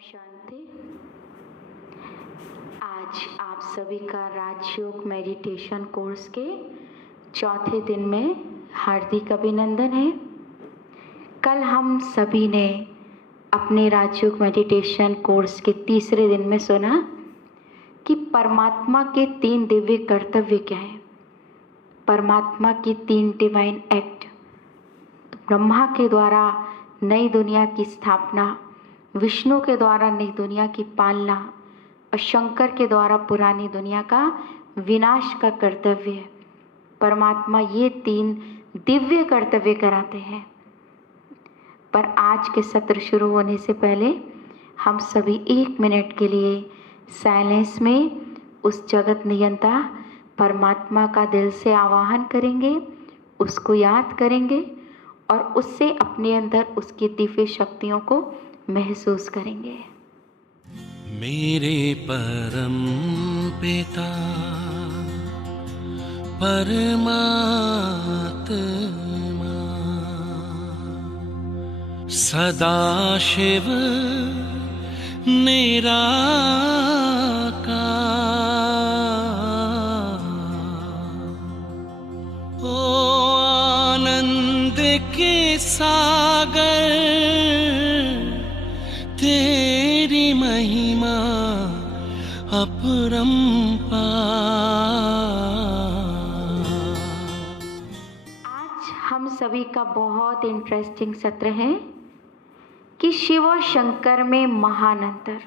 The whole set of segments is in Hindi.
शांति। आज आप सभी का राजयोग मेडिटेशन कोर्स के चौथे दिन में हार्दिक अभिनंदन है। कल हम सभी ने अपने राजयोग मेडिटेशन कोर्स के तीसरे दिन में सुना कि परमात्मा के 3 दिव्य कर्तव्य क्या हैं। परमात्मा की 3 डिवाइन एक्ट, ब्रह्मा के द्वारा नई दुनिया की स्थापना, विष्णु के द्वारा नई दुनिया की पालना और शंकर के द्वारा पुरानी दुनिया का विनाश का कर्तव्य है। परमात्मा ये 3 दिव्य कर्तव्य कराते हैं। पर आज के सत्र शुरू होने से पहले हम सभी 1 मिनट के लिए साइलेंस में उस जगत नियंता परमात्मा का दिल से आवाहन करेंगे, उसको याद करेंगे और उससे अपने अंदर उसकी दिव्य शक्तियों को महसूस करेंगे। मेरे परम पिता परमात्मा सदाशिव निराकार ओ आनंद के सागर तेरी महिमा अपरंपार। आज हम सभी का बहुत इंटरेस्टिंग सत्र है कि शिव और शंकर में महान अंतर।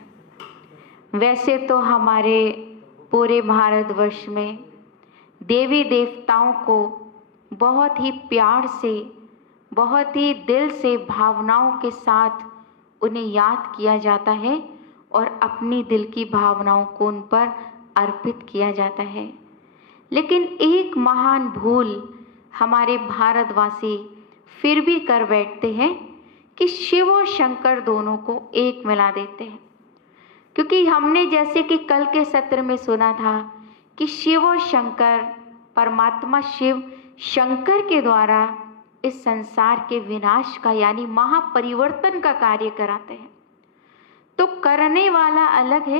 वैसे तो हमारे पूरे भारतवर्ष में देवी देवताओं को बहुत ही प्यार से, बहुत ही दिल से, भावनाओं के साथ उन्हें याद किया जाता है और अपनी दिल की भावनाओं को उन पर अर्पित किया जाता है। लेकिन एक महान भूल हमारे भारतवासी फिर भी कर बैठते हैं कि शिव और शंकर दोनों को एक मिला देते हैं। क्योंकि हमने जैसे कि कल के सत्र में सुना था कि शिव और शंकर, परमात्मा शिव शंकर के द्वारा इस संसार के विनाश का यानी महापरिवर्तन का कार्य कराते हैं। तो करने वाला अलग है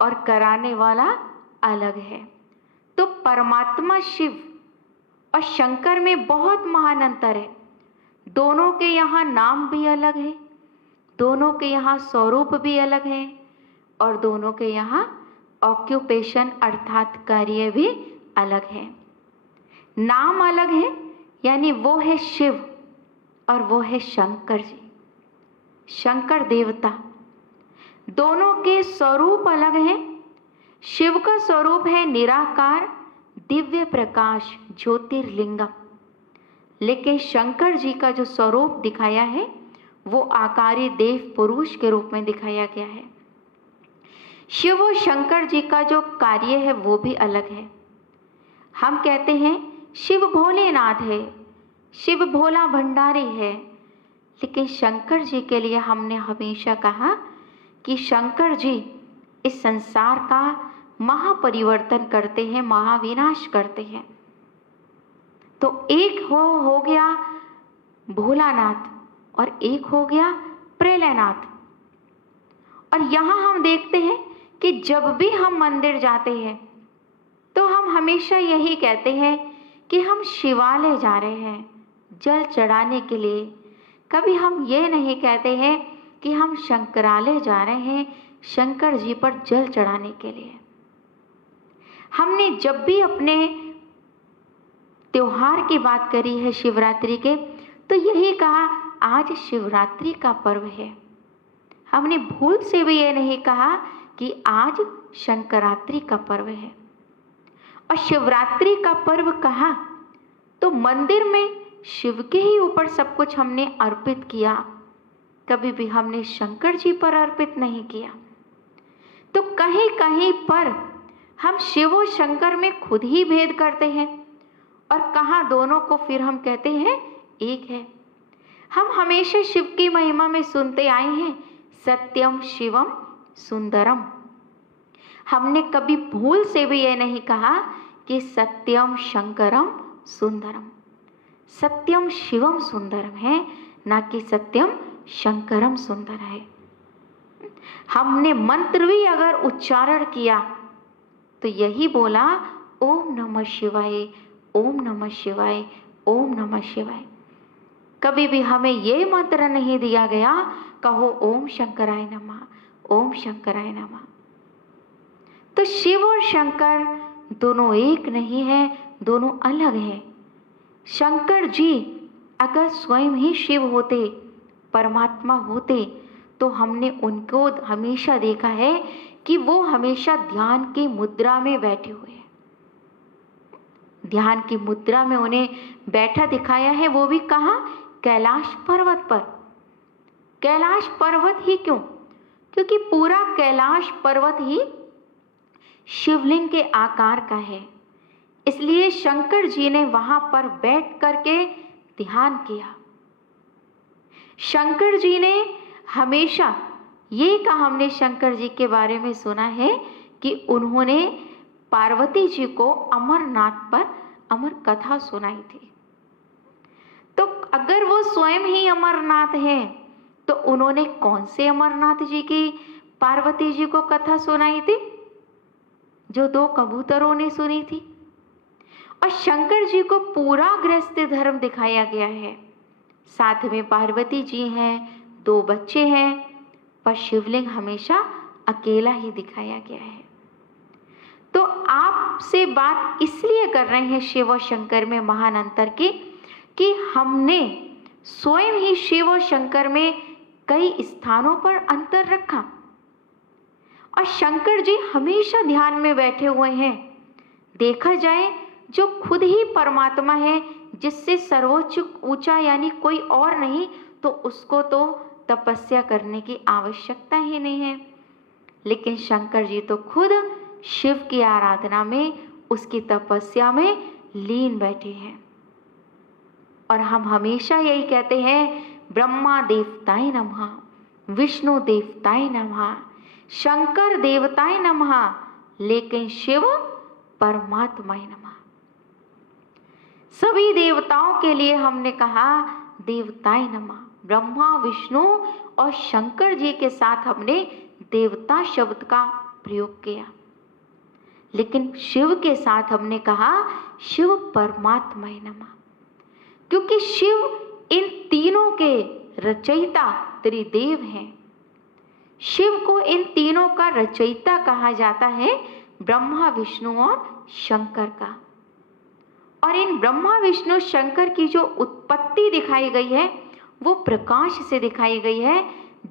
और कराने वाला अलग है। तो परमात्मा शिव और शंकर में बहुत महान अंतर है। दोनों के यहाँ नाम भी अलग है, दोनों के यहाँ स्वरूप भी अलग है और दोनों के यहाँ ऑक्यूपेशन अर्थात कार्य भी अलग है। नाम अलग है यानी वो है शिव और वो है शंकर जी, शंकर देवता। दोनों के स्वरूप अलग हैं। शिव का स्वरूप है निराकार, दिव्य प्रकाश, ज्योतिर्लिंगम। लेकिन शंकर जी का जो स्वरूप दिखाया है वो आकारी देव पुरुष के रूप में दिखाया गया है। शिव और शंकर जी का जो कार्य है वो भी अलग है। हम कहते हैं शिव भोलेनाथ है, शिव भोला भंडारी है, लेकिन शंकर जी के लिए हमने हमेशा कहा कि शंकर जी इस संसार का महापरिवर्तन करते हैं, महाविनाश करते हैं। तो एक हो गया भोलानाथ और एक हो गया प्रलयनाथ। और यहाँ हम देखते हैं कि जब भी हम मंदिर जाते हैं तो हम हमेशा यही कहते हैं कि हम शिवालय जा रहे हैं जल चढ़ाने के लिए। कभी हम ये नहीं कहते हैं कि हम शंकरालय जा रहे हैं शंकर जी पर जल चढ़ाने के लिए। हमने जब भी अपने त्योहार की बात करी है शिवरात्रि के, तो यही कहा आज शिवरात्रि का पर्व है। हमने भूल से भी ये नहीं कहा कि आज शंकरात्रि का पर्व है। और शिवरात्रि का पर्व कहा तो मंदिर में शिव के ही ऊपर सब कुछ हमने अर्पित किया, कभी भी हमने शंकर जी पर अर्पित नहीं किया। तो कहीं कहीं पर हम शिव और शंकर में खुद ही भेद करते हैं और कहाँ दोनों को फिर हम कहते हैं एक है। हम हमेशा शिव की महिमा में सुनते आए हैं सत्यम शिवम सुंदरम। हमने कभी भूल से भी ये नहीं कहा कि सत्यम शंकरम सुंदरम। सत्यम शिवम सुंदरम है, ना कि सत्यम शंकरम सुंदर है। हमने मंत्र भी अगर उच्चारण किया तो यही बोला, ओम नमः शिवाय, ओम नमः शिवाय, ओम नमः शिवाय। कभी भी हमें ये मंत्र नहीं दिया गया, कहो ओम शंकराय नमः, ओम शंकराय नमः। तो शिव और शंकर दोनों एक नहीं है, दोनों अलग है। शंकर जी अगर स्वयं ही शिव होते, परमात्मा होते, तो हमने उनको हमेशा देखा है कि वो हमेशा ध्यान की मुद्रा में बैठे हुए हैं। ध्यान की मुद्रा में उन्हें बैठा दिखाया है, वो भी कहाँ? कैलाश पर्वत पर। कैलाश पर्वत ही क्यों? क्योंकि पूरा कैलाश पर्वत ही शिवलिंग के आकार का है, इसलिए शंकर जी ने वहां पर बैठ करके ध्यान किया। शंकर जी ने हमेशा ये कहा, हमने शंकर जी के बारे में सुना है कि उन्होंने पार्वती जी को अमरनाथ पर अमर कथा सुनाई थी। तो अगर वो स्वयं ही अमरनाथ हैं, तो उन्होंने कौन से अमरनाथ जी की पार्वती जी को कथा सुनाई थी? जो 2 कबूतरों ने सुनी थी। और शंकर जी को पूरा गृहस्थ धर्म दिखाया गया है। साथ में पार्वती जी हैं, 2 बच्चे हैं, पर शिवलिंग हमेशा अकेला ही दिखाया गया है। तो आपसे बात इसलिए कर रहे हैं शिव और शंकर में महान अंतर की, कि हमने स्वयं ही शिव और शंकर में कई स्थानों पर अंतर रखा। और शंकर जी हमेशा ध्यान में बैठे हुए हैं। देखा जाए, जो खुद ही परमात्मा है, जिससे सर्वोच्च ऊंचा यानी कोई और नहीं, तो उसको तो तपस्या करने की आवश्यकता ही नहीं है। लेकिन शंकर जी तो खुद शिव की आराधना में, उसकी तपस्या में लीन बैठे हैं। और हम हमेशा यही कहते हैं, ब्रह्मा देवताय नमः, विष्णु देवताय नमः, शंकर देवताय नमः, लेकिन शिव परमात्माय नमः। सभी देवताओं के लिए हमने कहा देवताय नमः। ब्रह्मा, विष्णु और शंकर जी के साथ हमने देवता शब्द का प्रयोग किया, लेकिन शिव के साथ हमने कहा शिव परमात्माय नमः, क्योंकि शिव इन तीनों के रचयिता त्रिदेव हैं। शिव को इन तीनों का रचयिता कहा जाता है, ब्रह्मा, विष्णु और शंकर का। और इन ब्रह्मा, विष्णु, शंकर की जो उत्पत्ति दिखाई गई है, वो प्रकाश से दिखाई गई है,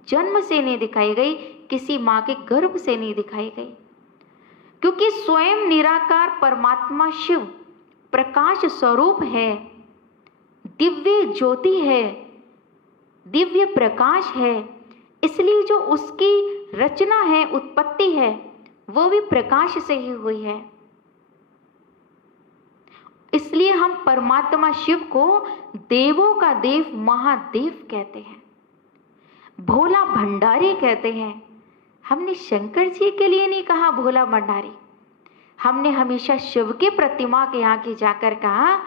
जन्म से नहीं दिखाई गई, किसी माँ के गर्भ से नहीं दिखाई गई। क्योंकि स्वयं निराकार परमात्मा शिव प्रकाश स्वरूप है, दिव्य ज्योति है, दिव्य प्रकाश है, इसलिए जो उसकी रचना है, उत्पत्ति है, वो भी प्रकाश से ही हुई है। इसलिए हम परमात्मा शिव को देवों का देव, महादेव कहते हैं, भोला भंडारी कहते हैं। हमने शंकर जी के लिए नहीं कहा भोला भंडारी, हमने हमेशा शिव के प्रतिमा के आगे जाकर कहा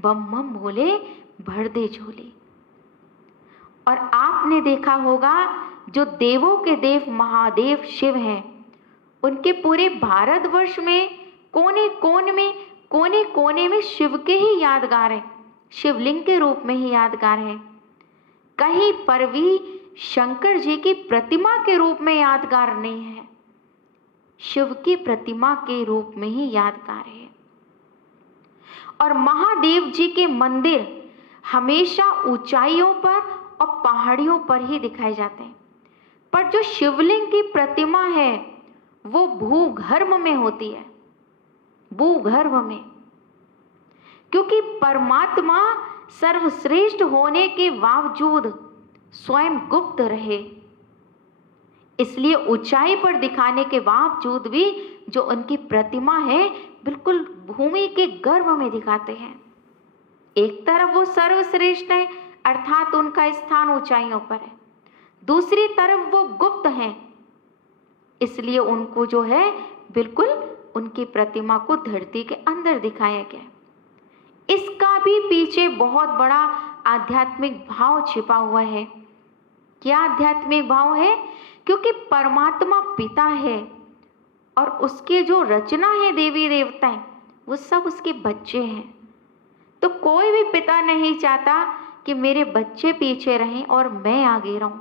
बम बम भोले भर दे झोले। और आपने देखा होगा, जो देवों के देव महादेव शिव हैं, उनके पूरे भारतवर्ष में कोने कोने में शिव के ही यादगार हैं, शिवलिंग के रूप में ही यादगार हैं। कहीं पर भी शंकर जी की प्रतिमा के रूप में यादगार नहीं है, शिव की प्रतिमा के रूप में ही यादगार है। और महादेव जी के मंदिर हमेशा ऊंचाइयों पर और पहाड़ियों पर ही दिखाए जाते हैं, पर जो शिवलिंग की प्रतिमा है वो भूगर्भ में होती है, भूगर्भ में। क्योंकि परमात्मा सर्वश्रेष्ठ होने के बावजूद स्वयं गुप्त रहे, इसलिए ऊंचाई पर दिखाने के बावजूद भी जो उनकी प्रतिमा है बिल्कुल भूमि के गर्भ में दिखाते हैं। एक तरफ वो सर्वश्रेष्ठ है, अर्थात उनका स्थान ऊंचाइयों पर है, दूसरी तरफ वो गुप्त हैं, इसलिए उनको जो है बिल्कुल उनकी प्रतिमा को धरती के अंदर दिखाया गया। इसका भी पीछे बहुत बड़ा आध्यात्मिक भाव छिपा हुआ है। क्या आध्यात्मिक भाव है? क्योंकि परमात्मा पिता है और उसके जो रचना है देवी देवताएं, वो सब उसके बच्चे हैं। तो कोई भी पिता नहीं चाहता कि मेरे बच्चे पीछे रहें और मैं आगे रहूं।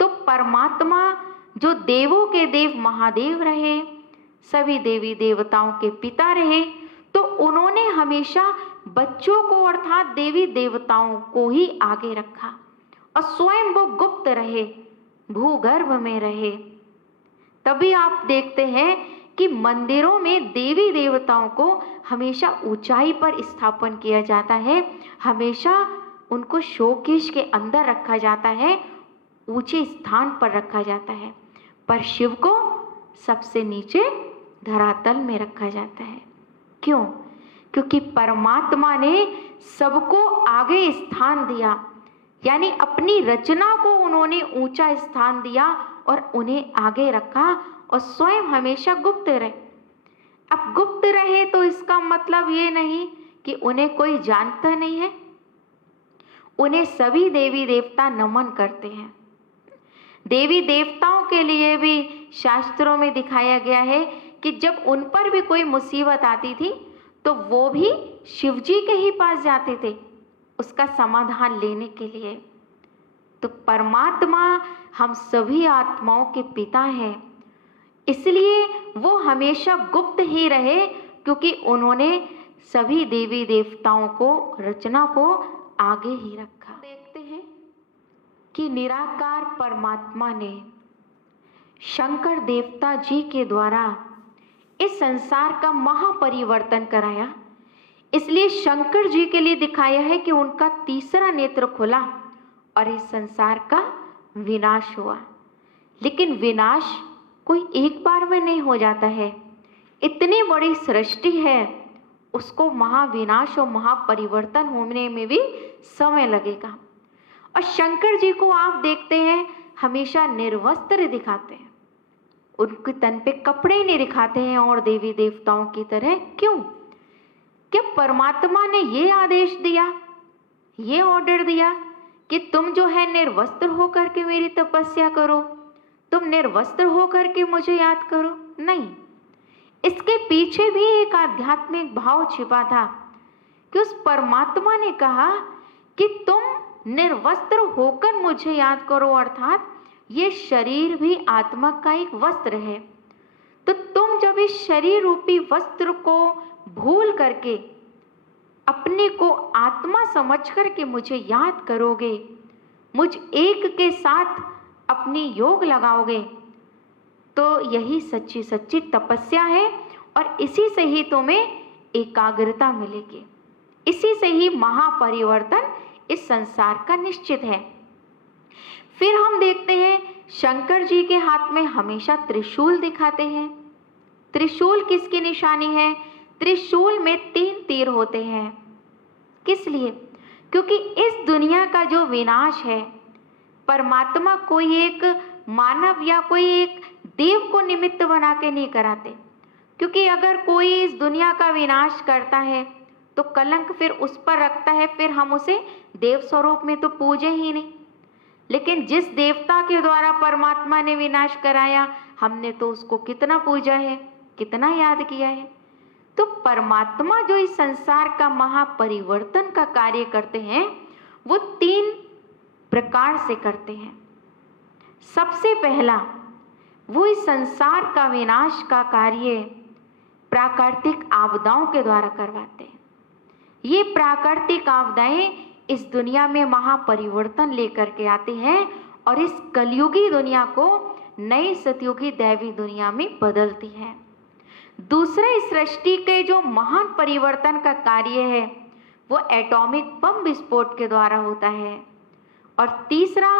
तो परमात्मा जो देवों के देव महादेव रहे, सभी देवी देवताओं के पिता रहे, तो उन्होंने हमेशा बच्चों को अर्थात देवी देवताओं को ही आगे रखा और स्वयं वो गुप्त रहे, भूगर्भ में रहे। तभी आप देखते हैं कि मंदिरों में देवी देवताओं को हमेशा ऊंचाई पर स्थापन किया जाता है, हमेशा उनको शोकेश के अंदर रखा जाता है, ऊंचे स्थान पर रखा जाता है। पर शिव को सबसे नीचे धरातल में रखा जाता है। क्यों? क्योंकि परमात्मा ने सबको आगे स्थान दिया, यानी अपनी रचना को उन्होंने ऊंचा स्थान दिया और उन्हें आगे रखा और स्वयं हमेशा गुप्त रहे। अब गुप्त रहे तो इसका मतलब ये नहीं कि उन्हें कोई जानता नहीं है। उन्हें सभी देवी देवता नमन करते हैं। देवी देवताओं के लिए भी शास्त्रों में दिखाया गया है कि जब उन पर भी कोई मुसीबत आती थी तो वो भी शिव जी के ही पास जाते थे उसका समाधान लेने के लिए। तो परमात्मा हम सभी आत्माओं के पिता हैं, इसलिए वो हमेशा गुप्त ही रहे, क्योंकि उन्होंने सभी देवी देवताओं को रचना को आगे ही रखा। देखते हैं कि निराकार परमात्मा ने शंकर देवता जी के द्वारा इस संसार का महापरिवर्तन कराया। इसलिए शंकर जी के लिए दिखाया है कि उनका तीसरा नेत्र खुला और इस संसार का विनाश हुआ। लेकिन विनाश कोई एक बार में नहीं हो जाता है। इतनी बड़ी सृष्टि है, उसको महाविनाश और महापरिवर्तन होने में भी समय लगेगा। और शंकर जी को आप देखते हैं हमेशा निर्वस्त्र दिखाते हैं, उनके तन पे कपड़े नहीं दिखाते हैं और देवी देवताओं की तरह। क्यों? क्या परमात्मा ने ये आदेश दिया, ये ऑर्डर दिया कि तुम जो है निर्वस्त्र होकर के मेरी तपस्या करो, तुम निर्वस्त्र होकर के मुझे याद करो? नहीं, इसके पीछे भी एक आध्यात्मिक भाव छिपा था कि उस परमात्मा ने कहा कि तुम निर्वस्त्र होकर मुझे याद करो, अर्थात ये शरीर भी आत्मा का एक वस्त्र है। तो तुम जब इस शरीर रूपी वस्त्र को भूल करके अपने को आत्मा समझ करके मुझे याद करोगे, मुझ एक के साथ अपनी योग लगाओगे, तो यही सच्ची सच्ची तपस्या है और इसी से ही तुम्हें एकाग्रता मिलेगी, इसी से ही महापरिवर्तन इस संसार का निश्चित है। फिर हम देखते हैं शंकर जी के हाथ में हमेशा त्रिशूल दिखाते हैं। त्रिशूल किसकी निशानी है? त्रिशूल में 3 तीर होते हैं। किस लिए? क्योंकि इस दुनिया का जो विनाश है, परमात्मा कोई एक मानव या कोई एक देव को निमित्त बना के नहीं कराते। क्योंकि अगर कोई इस दुनिया का विनाश करता है तो कलंक फिर उस पर रखता है, फिर हम उसे देव स्वरूप में तो पूजे ही नहीं। लेकिन जिस देवता के द्वारा परमात्मा ने विनाश कराया, हमने तो उसको कितना पूजा है, कितना याद किया है। तो परमात्मा जो इस संसार का महापरिवर्तन का कार्य करते हैं, वो 3 प्रकार से करते हैं। सबसे पहला, वो इस संसार का विनाश का कार्य प्राकृतिक आपदाओं के द्वारा करवाते हैं। ये प्राकृतिक आपदाएं इस दुनिया में महापरिवर्तन लेकर के आते हैं और इस कलयुगी दुनिया को नई सतयुगी दैवी दुनिया में बदलती हैं। दूसरा, इस सृष्टि के जो महान परिवर्तन का कार्य है वो एटॉमिक बम विस्फोट के द्वारा होता है। और तीसरा,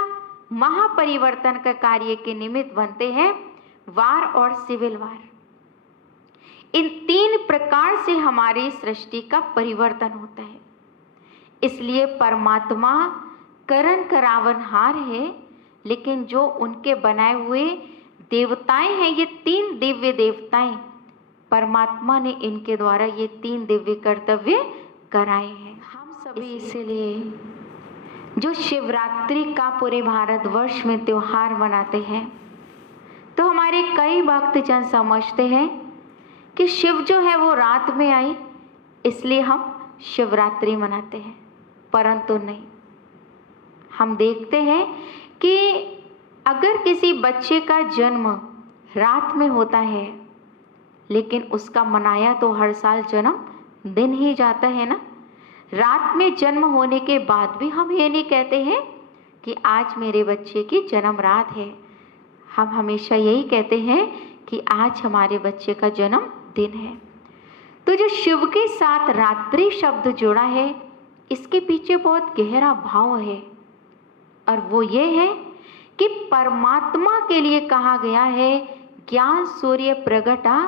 महापरिवर्तन का कार्य के निमित्त बनते हैं वार और सिविल वार। इन 3 प्रकार से हमारी सृष्टि का परिवर्तन होता है। इसलिए परमात्मा करण करावनहार है, लेकिन जो उनके बनाए हुए देवताएं हैं, ये 3 दिव्य देवताएं, परमात्मा ने इनके द्वारा ये 3 दिव्य कर्तव्य कराए हैं। हम सभी इसलिए जो शिवरात्रि का पूरे भारतवर्ष में त्योहार मनाते हैं, तो हमारे कई भक्तजन समझते हैं कि शिव जो है वो रात में आई, इसलिए हम शिवरात्रि मनाते हैं, परंतु नहीं। हम देखते हैं कि अगर किसी बच्चे का जन्म रात में होता है, लेकिन उसका मनाया तो हर साल जन्म दिन ही जाता है ना। रात में जन्म होने के बाद भी हम ये नहीं कहते हैं कि आज मेरे बच्चे की जन्म रात है। हम हमेशा यही कहते हैं कि आज हमारे बच्चे का जन्म दिन है। तो जो शिव के साथ रात्रि शब्द जुड़ा है, इसके पीछे बहुत गहरा भाव है, और वो ये है कि परमात्मा के लिए कहा गया है, ज्ञान सूर्य प्रगटा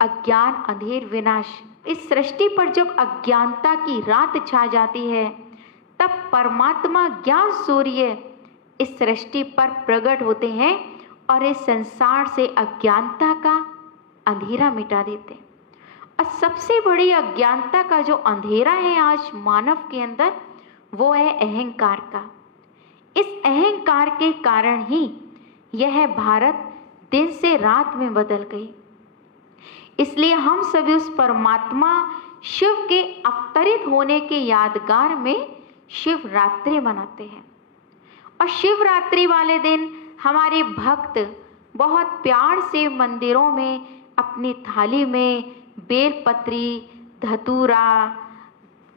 अज्ञान अंधेर विनाश। इस सृष्टि पर जब अज्ञानता की रात छा जाती है, तब परमात्मा ज्ञान सूर्य इस सृष्टि पर प्रकट होते हैं और इस संसार से अज्ञानता का अंधेरा मिटा देते हैं। और सबसे बड़ी अज्ञानता का जो अंधेरा है आज मानव के अंदर, वो है अहंकार का। इस अहंकार के कारण ही यह भारत दिन से रात में बदल गई। इसलिए हम सभी उस परमात्मा शिव के अवतरित होने के यादगार में शिवरात्रि मनाते हैं। और शिवरात्रि वाले दिन हमारे भक्त बहुत प्यार से मंदिरों में अपनी थाली में बेलपत्री, धतूरा,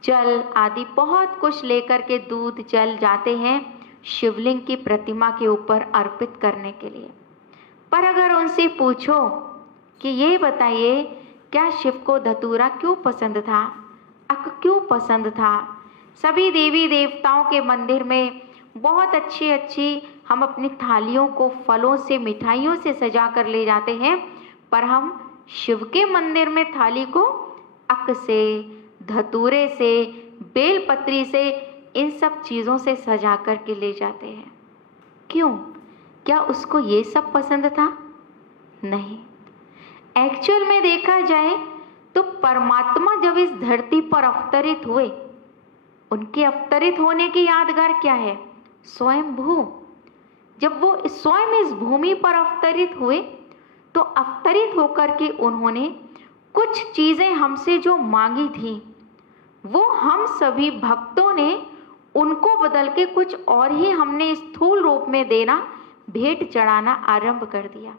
जल आदि बहुत कुछ लेकर के दूध जल जाते हैं शिवलिंग की प्रतिमा के ऊपर अर्पित करने के लिए। पर अगर उनसे पूछो कि ये बताइए, क्या शिव को धतूरा क्यों पसंद था, अक क्यों पसंद था? सभी देवी देवताओं के मंदिर में बहुत अच्छी हम अपनी थालियों को फलों से, मिठाइयों से सजा कर ले जाते हैं, पर हम शिव के मंदिर में थाली को अक से, धतूरे से, बेलपत्री से, इन सब चीज़ों से सजा कर के ले जाते हैं। क्यों? क्या उसको ये सब पसंद था? नहीं। एक्चुअल में देखा जाए तो परमात्मा जब इस धरती पर अवतरित हुए, उनके अवतरित होने की यादगार क्या है? स्वयंभू। जब वो स्वयं इस भूमि पर अवतरित हुए, तो अवतरित होकर के उन्होंने कुछ चीज़ें हमसे जो मांगी थी, वो हम सभी भक्तों ने उनको बदल के कुछ और ही हमने स्थूल रूप में देना, भेंट चढ़ाना आरंभ कर दिया।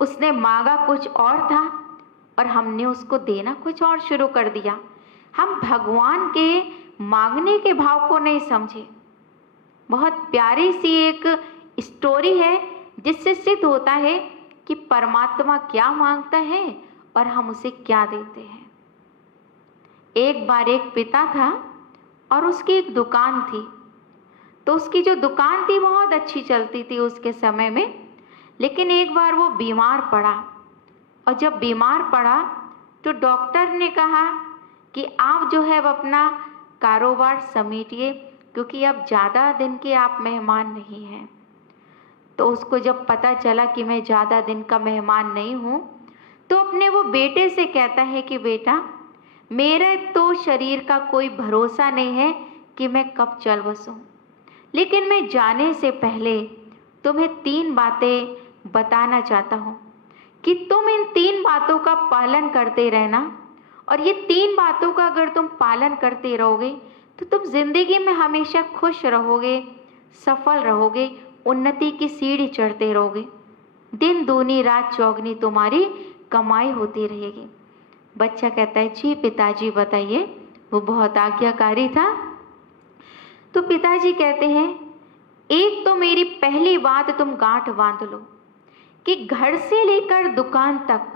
उसने मांगा कुछ और था और हमने उसको देना कुछ और शुरू कर दिया। हम भगवान के मांगने के भाव को नहीं समझे। बहुत प्यारी सी एक स्टोरी है जिससे सिद्ध होता है कि परमात्मा क्या मांगता है और हम उसे क्या देते हैं। एक बार एक पिता था और उसकी एक दुकान थी। तो उसकी जो दुकान थी बहुत अच्छी चलती थी उसके समय में, लेकिन एक बार वो बीमार पड़ा। और जब बीमार पड़ा तो डॉक्टर ने कहा कि आप जो है वो अपना कारोबार समेटिए, क्योंकि अब ज़्यादा दिन के आप मेहमान नहीं हैं। तो उसको जब पता चला कि मैं ज़्यादा दिन का मेहमान नहीं हूँ, तो अपने वो बेटे से कहता है कि बेटा, मेरे तो शरीर का कोई भरोसा नहीं है कि मैं कब चल बसूं, लेकिन मैं जाने से पहले तुम्हें 3 बातें बताना चाहता हूँ कि तुम इन 3 बातों का पालन करते रहना, और ये 3 बातों का अगर तुम पालन करते रहोगे तो तुम जिंदगी में हमेशा खुश रहोगे, सफल रहोगे, उन्नति की सीढ़ी चढ़ते रहोगे, दिन दूनी रात चौगनी तुम्हारी कमाई होती रहेगी। बच्चा कहता है, जी पिताजी बताइए। वो बहुत आज्ञाकारी था। तो पिताजी कहते हैं, एक तो मेरी पहली बात तुम गांठ बांध लो कि घर से लेकर दुकान तक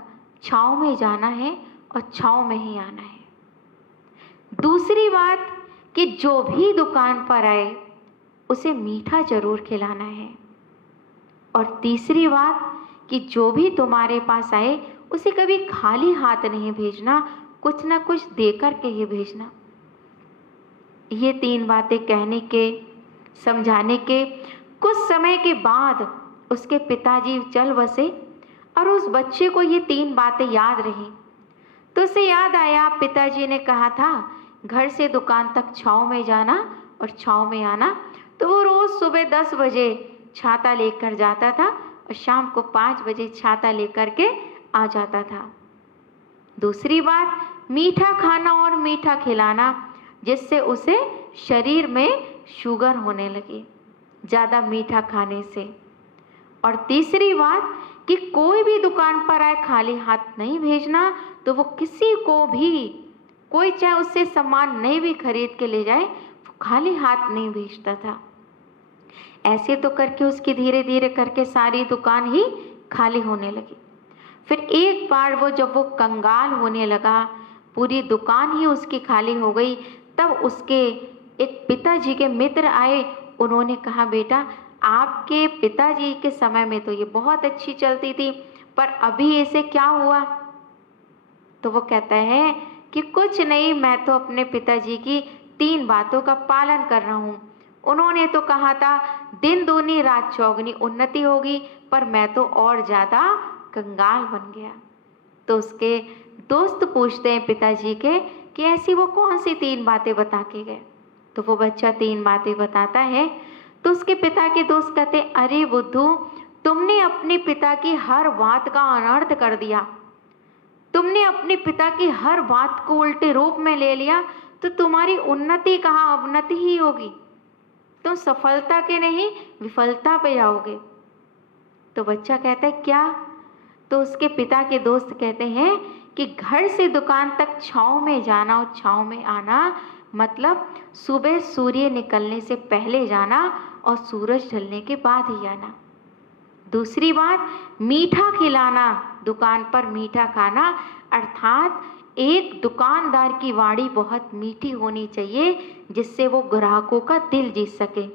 छांव में जाना है और छांव में ही आना है। दूसरी बात कि जो भी दुकान पर आए उसे मीठा जरूर खिलाना है। और तीसरी बात कि जो भी तुम्हारे पास आए उसे कभी खाली हाथ नहीं भेजना, कुछ ना कुछ देकर के ही भेजना। ये 3 बातें कहने के, समझाने के कुछ समय के बाद उसके पिताजी चल बसे और उस बच्चे को ये 3 बातें याद रही। तो उसे याद आया, पिताजी ने कहा था घर से दुकान तक छांव में जाना और छाँव में आना। तो वो रोज़ सुबह 10 बजे छाता लेकर जाता था और शाम को 5 बजे छाता लेकर के आ जाता था। दूसरी बात, मीठा खाना और मीठा खिलाना, जिससे उसे शरीर में शुगर होने लगी ज़्यादा मीठा खाने से। और तीसरी बात कि कोई भी दुकान पर आए खाली हाथ नहीं भेजना, तो वो किसी को भी, कोई चाहे उससे सामान नहीं भी खरीद के ले जाए, वो खाली हाथ नहीं भेजता था। ऐसे तो करके उसकी धीरे धीरे करके सारी दुकान ही खाली होने लगी। फिर एक बार जब वो कंगाल होने लगा, पूरी दुकान ही उसकी खाली हो गई, तब उसके एक पिताजी के मित्र आए। उन्होंने कहा, बेटा आपके पिताजी के समय में तो ये बहुत अच्छी चलती थी, पर अभी इसे क्या हुआ? तो वो कहता है कि कुछ नहीं, मैं तो अपने पिताजी की 3 बातों का पालन कर रहा हूँ। उन्होंने तो कहा था दिन दूनी रात चौगनी उन्नति होगी, पर मैं तो और ज़्यादा कंगाल बन गया। तो उसके दोस्त पूछते हैं पिताजी के कि ऐसी वो कौन सी 3 बातें बता के गए? तो वो बच्चा 3 बातें बताता है। तो उसके पिता के दोस्त कहते, अरे बुद्धू, तुमने अपने पिता की हर बात का अनर्थ कर दिया, तुमने अपने पिता की हर बात को उल्टे रूप में ले लिया, तो तुम्हारी उन्नति कहाँ, अवनति ही होगी। तुम सफलता के नहीं विफलता पे जाओगे। तो बच्चा कहता है क्या? तो उसके पिता के दोस्त कहते हैं कि घर से दुकान तक छाँव में जाना और छाँव में आना, मतलब सुबह सूर्य निकलने से पहले जाना और सूरज ढलने के बाद ही आना। दूसरी बात, मीठा खिलाना, दुकान पर मीठा खाना, अर्थात एक दुकानदार की वाणी बहुत मीठी होनी चाहिए, जिससे वो ग्राहकों का दिल जीत सके।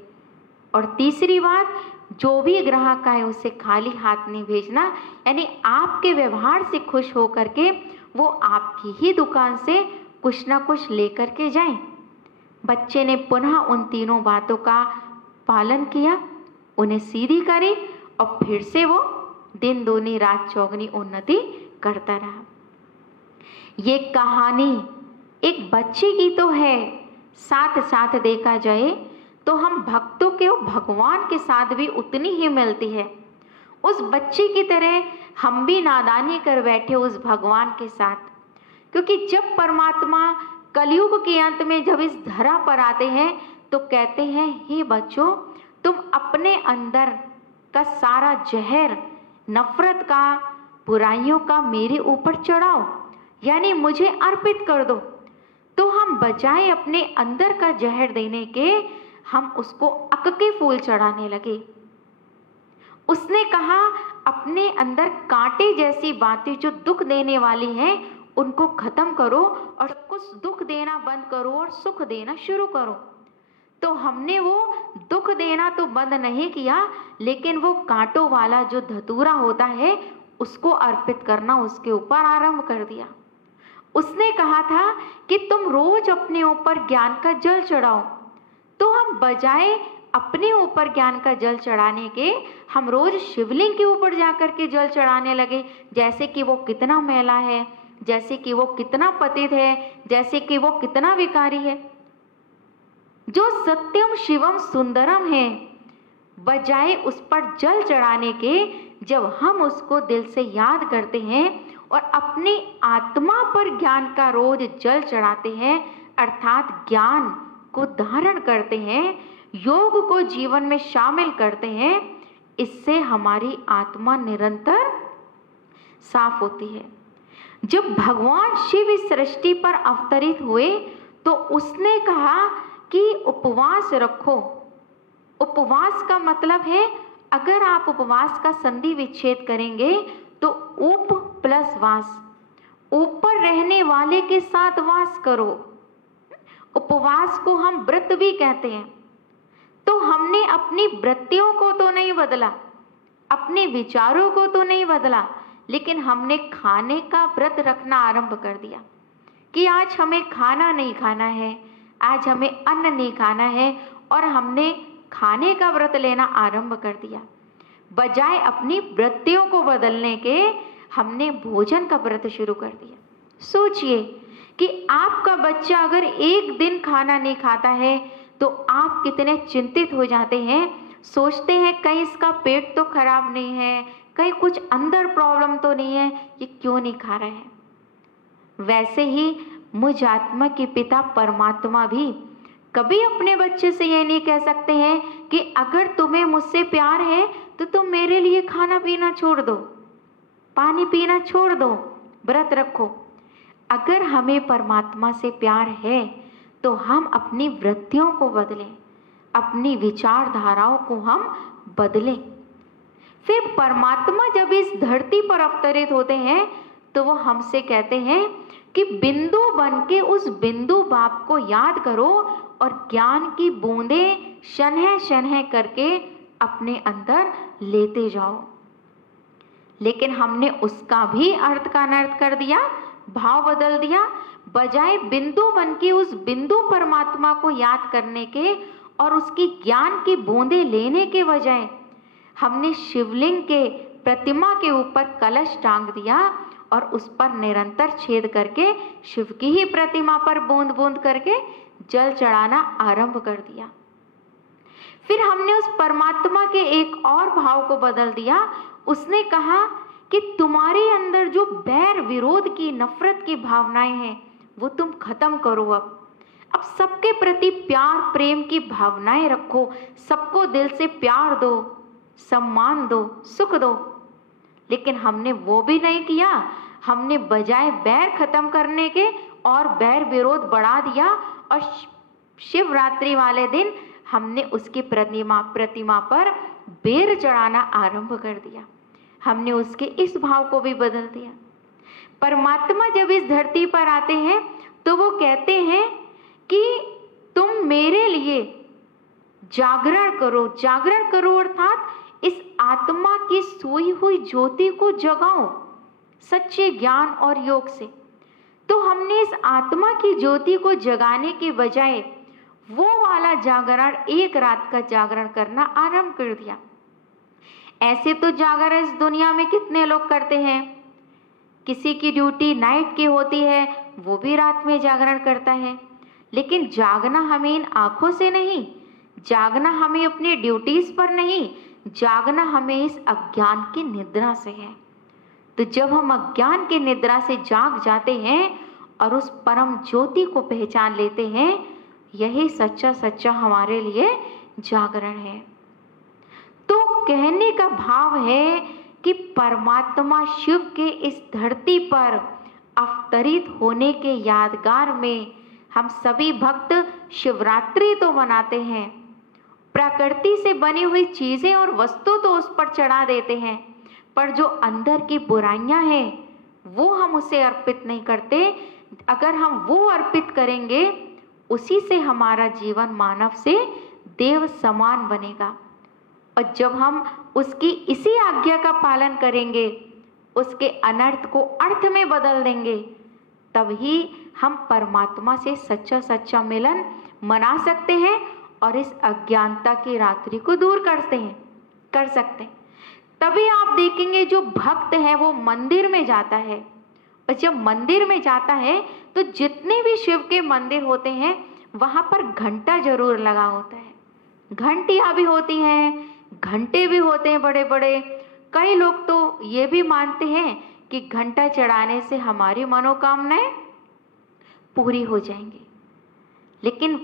और तीसरी बात, जो भी ग्राहक आए उसे खाली हाथ नहीं भेजना, यानी आपके व्यवहार से खुश होकर के वो आपकी ही दुकान से कुछ ना कुछ लेकर के जाएं। बच्चे ने पुनः उन 3 बातों का पालन किया, उन्हें सीधी करी और फिर से वो दिन दूनी रात चौगनी उन्नति करता रहा। ये कहानी एक बच्चे की तो है, साथ साथ देखा जाए तो हम भक्तों के भगवान के साथ भी उतनी ही मिलती है। उस बच्चे की तरह हम भी नादानी कर बैठे उस भगवान के साथ, क्योंकि जब परमात्मा कलयुग के अंत में जब इस धरा पर आते हैं तो कहते हैं, हे बच्चों, तुम अपने अंदर का सारा जहर, नफरत का, बुराइयों का मेरे ऊपर चढ़ाओ, यानी मुझे अर्पित कर दो। तो हम बजाय अपने अंदर का जहर देने के, हम उसको अक के फूल चढ़ाने लगे। उसने कहा, अपने अंदर कांटे जैसी बातें जो दुख देने वाली हैं, उनको खत्म करो और कुछ दुख देना बंद करो और सुख देना शुरू करो। तो हमने वो दुख देना तो बंद नहीं किया, लेकिन वो कांटों वाला जो धतूरा होता है उसको अर्पित करना उसके ऊपर आरंभ कर दिया। उसने कहा था कि तुम रोज अपने ऊपर ज्ञान का जल चढ़ाओ, तो हम बजाय अपने ऊपर ज्ञान का जल चढ़ाने के, हम रोज शिवलिंग के ऊपर जाकर के जल चढ़ाने लगे, जैसे कि वो कितना मैला है, जैसे कि वो कितना पतित है, जैसे कि वो कितना विकारी है। जो सत्यम शिवम सुंदरम है, बजाय उस पर जल चढ़ाने के, जब हम उसको दिल से याद करते हैं और अपनी आत्मा पर ज्ञान का रोज जल चढ़ाते हैं, अर्थात ज्ञान को धारण करते हैं, योग को जीवन में शामिल करते हैं, इससे हमारी आत्मा निरंतर साफ होती है। जब भगवान शिव इस सृष्टि पर अवतरित हुए तो उसने कहा कि उपवास रखो। उपवास का मतलब है, अगर आप उपवास का संधि विच्छेद करेंगे तो उप प्लस वास, ऊपर रहने वाले के साथ वास करो। उपवास को हम व्रत भी कहते हैं। तो हमने अपनी वृत्तियों को तो नहीं बदला, अपने विचारों को तो नहीं बदला, लेकिन हमने खाने का व्रत रखना आरंभ कर दिया कि आज हमें खाना नहीं खाना है, आज हमें अन्न नहीं खाना है, और हमने खाने का व्रत लेना आरंभ कर दिया। बजाय अपनी वृत्तियों को बदलने के, हमने भोजन का व्रत शुरू कर दिया। सोचिए कि आपका बच्चा अगर एक दिन खाना नहीं खाता है तो आप कितने चिंतित हो जाते हैं, सोचते हैं कहीं इसका पेट तो खराब नहीं है, कहीं कुछ अंदर प्रॉब्लम तो नहीं है, ये क्यों नहीं खा रहा है। वैसे ही मुझ आत्मा के पिता परमात्मा भी कभी अपने बच्चे से ये नहीं कह सकते हैं कि अगर तुम्हें मुझसे प्यार है तो तुम मेरे लिए खाना पीना छोड़ दो, पानी पीना छोड़ दो, व्रत रखो। अगर हमें परमात्मा से प्यार है तो हम अपनी वृत्तियों को बदलें, अपनी विचारधाराओं को हम बदलें। फिर परमात्मा जब इस धरती पर अवतरित होते हैं तो वो हमसे कहते हैं कि बिंदु बन के उस बिंदु बाप को याद करो और ज्ञान की बूंदें शनह शनह करके अपने अंदर लेते जाओ। लेकिन हमने उसका भी अर्थ का अनर्थ कर दिया, भाव बदल दिया। बजाय बिंदु बन के उस बिंदु परमात्मा को याद करने के और उसकी ज्ञान की बूंदें लेने के बजाय हमने शिवलिंग के प्रतिमा के ऊपर कलश टांग दिया और उस पर निरंतर छेद करके शिव की ही प्रतिमा पर बूंद बूंद करके जल चढ़ाना आरंभ कर दिया। फिर हमने उस परमात्मा के एक और भाव को बदल दिया। उसने कहा कि तुम्हारे अंदर जो बैर विरोध की नफरत की भावनाएं हैं वो तुम खत्म करो। अब सबके प्रति प्यार प्रेम की भावनाएं रखो, सबको दिल से प्यार दो, सम्मान दो, सुख दो। लेकिन हमने वो भी नहीं किया। हमने बजाय बैर खत्म करने के और बैर विरोध बढ़ा दिया और शिवरात्रि वाले दिन हमने उसकी प्रतिमा पर बेर चढ़ाना आरंभ कर दिया। हमने उसके इस भाव को भी बदल दिया। परमात्मा जब इस धरती पर आते हैं तो वो कहते हैं कि तुम मेरे लिए जागरण करो। जागरण करो अर्थात इस आत्मा की सोई हुई ज्योति को जगाओ सच्चे ज्ञान और योग से। तो हमने इस आत्मा की ज्योति को जगाने के बजाय वो वाला जागरण, एक रात का जागरण करना आरंभ कर दिया। ऐसे तो जागरण इस दुनिया में कितने लोग करते हैं। किसी की ड्यूटी नाइट की होती है, वो भी रात में जागरण करता है। लेकिन जागना हमें इन आंखों से नहीं, जागना हमें अपनी ड्यूटीज पर नहीं, जागना हमें इस अज्ञान की निद्रा से है। तो जब हम अज्ञान की निद्रा से जाग जाते हैं और उस परम ज्योति को पहचान लेते हैं, यही सच्चा सच्चा हमारे लिए जागरण है। तो कहने का भाव है कि परमात्मा शिव के इस धरती पर अवतरित होने के यादगार में हम सभी भक्त शिवरात्रि तो मनाते हैं, प्रकृति से बनी हुई चीजें और वस्तु तो उस पर चढ़ा देते हैं, पर जो अंदर की बुराइयां हैं वो हम उसे अर्पित नहीं करते। अगर हम वो अर्पित करेंगे, उसी से हमारा जीवन मानव से देव समान बनेगा। और जब हम उसकी इसी आज्ञा का पालन करेंगे, उसके अनर्थ को अर्थ में बदल देंगे, तभी हम परमात्मा से सच्चा सच्चा मिलन मना सकते हैं और इस अज्ञानता की रात्रि को दूर कर सकते हैं। तभी आप देखेंगे जो भक्त है वो मंदिर में जाता है, और जब मंदिर में जाता है तो जितने भी शिव के मंदिर होते हैं वहाँ पर घंटा जरूर लगा होता है। घंटियाँ भी होती हैं, घंटे भी होते हैं बड़े बड़े। कई लोग तो ये भी मानते हैं कि घंटा चढ़ाने से हमारी मनोकामनाएं पूरी हो जाएंगी। लेकिन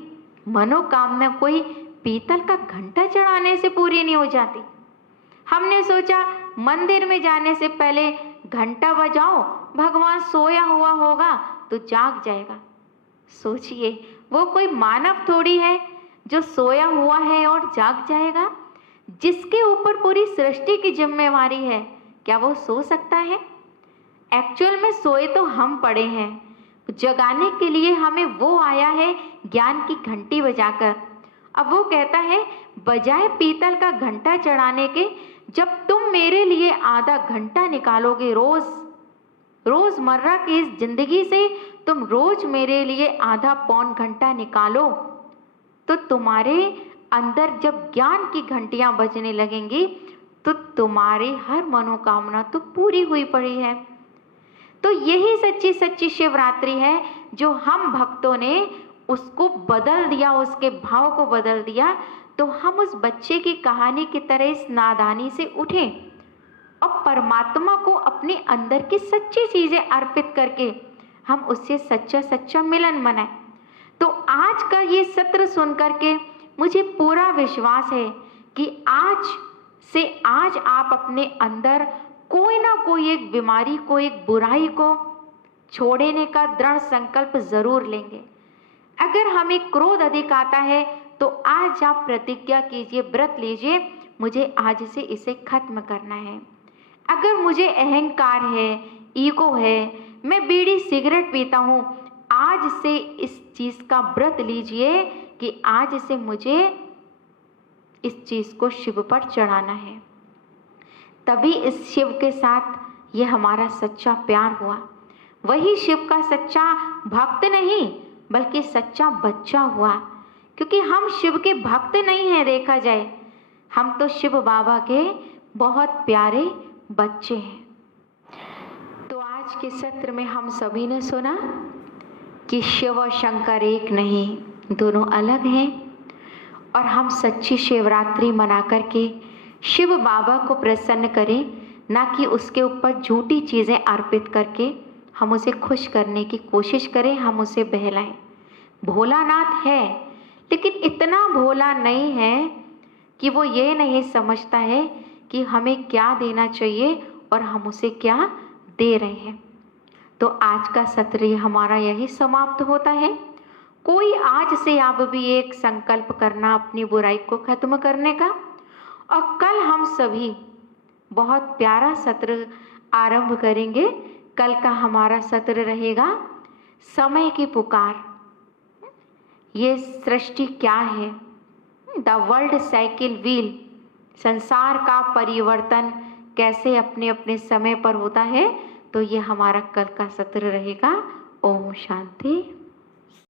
मनोकामना कोई पीतल का घंटा चढ़ाने से पूरी नहीं हो जाती। हमने सोचा मंदिर में जाने से पहले घंटा बजाओ, भगवान सोया हुआ होगा तो जाग जाएगा। सोचिए, वो कोई मानव थोड़ी है जो सोया हुआ है और जाग जाएगा। जिसके ऊपर पूरी सृष्टि की जिम्मेवारी है, क्या वो सो सकता है? एक्चुअल में सोए तो हम पड़े हैं। जगाने के लिए हमें वो आया है ज्ञान की घंटी बजाकर। अब वो कहता है, बजाय पीतल का घंटा चढ़ाने के, जब तुम मेरे लिए आधा घंटा निकालोगे रोजमर्रा की इस जिंदगी से, तुम रोज मेरे लिए आधा पौन घंटा निकालो, तो तुम्हारे अंदर जब ज्ञान की घंटियां बजने लगेंगी तो तुम्हारी हर मनोकामना तो पूरी हुई पड़ी है। तो यही सच्ची सच्ची शिवरात्रि है जो हम भक्तों ने उसको बदल दिया, उसके भाव को बदल दिया, तो हम उस बच्चे की कहानी की तरह इस नादानी से उठें और परमात्मा को अपने अंदर की सच्ची चीज़ें अर्पित करके हम उससे सच्चा सच्चा मिलन मनाएं। तो आज का ये सत्र सुन करके मुझे पूरा विश्वास है कि आज से आज आप अपने अंदर कोई ना कोई एक बीमारी को, एक बुराई को छोड़ने का दृढ़ संकल्प जरूर लेंगे। अगर हमें क्रोध अधिक आता है तो आज आप प्रतिज्ञा कीजिए, व्रत लीजिए, मुझे आज से इसे खत्म करना है। अगर मुझे अहंकार है, ईगो है, मैं बीड़ी सिगरेट पीता हूँ, आज से इस चीज़ का व्रत लीजिए कि आज से मुझे इस चीज़ को शिव पर चढ़ाना है। तभी इस शिव के साथ ये हमारा सच्चा प्यार हुआ। वही शिव का सच्चा भक्त नहीं बल्कि सच्चा बच्चा हुआ, क्योंकि हम शिव के भक्त नहीं हैं देखा जाए, हम तो शिव बाबा के बहुत प्यारे बच्चे हैं। तो आज के सत्र में हम सभी ने सुना कि शिव और शंकर एक नहीं, दोनों अलग हैं, और हम सच्ची शिवरात्रि मना करके शिव बाबा को प्रसन्न करें, ना कि उसके ऊपर झूठी चीज़ें अर्पित करके हम उसे खुश करने की कोशिश करें, हम उसे बहलाएं। भोलानाथ है लेकिन इतना भोला नहीं है कि वो ये नहीं समझता है कि हमें क्या देना चाहिए और हम उसे क्या दे रहे हैं। तो आज का सत्र हमारा यही समाप्त होता है। कोई आज से आप भी एक संकल्प करना अपनी बुराई को खत्म करने का, और कल हम सभी बहुत प्यारा सत्र आरंभ करेंगे। कल का हमारा सत्र रहेगा समय की पुकार। ये सृष्टि क्या है, द वर्ल्ड साइकिल व्हील, संसार का परिवर्तन कैसे अपने अपने समय पर होता है। तो ये हमारा कल का सत्र रहेगा। ओम शांति।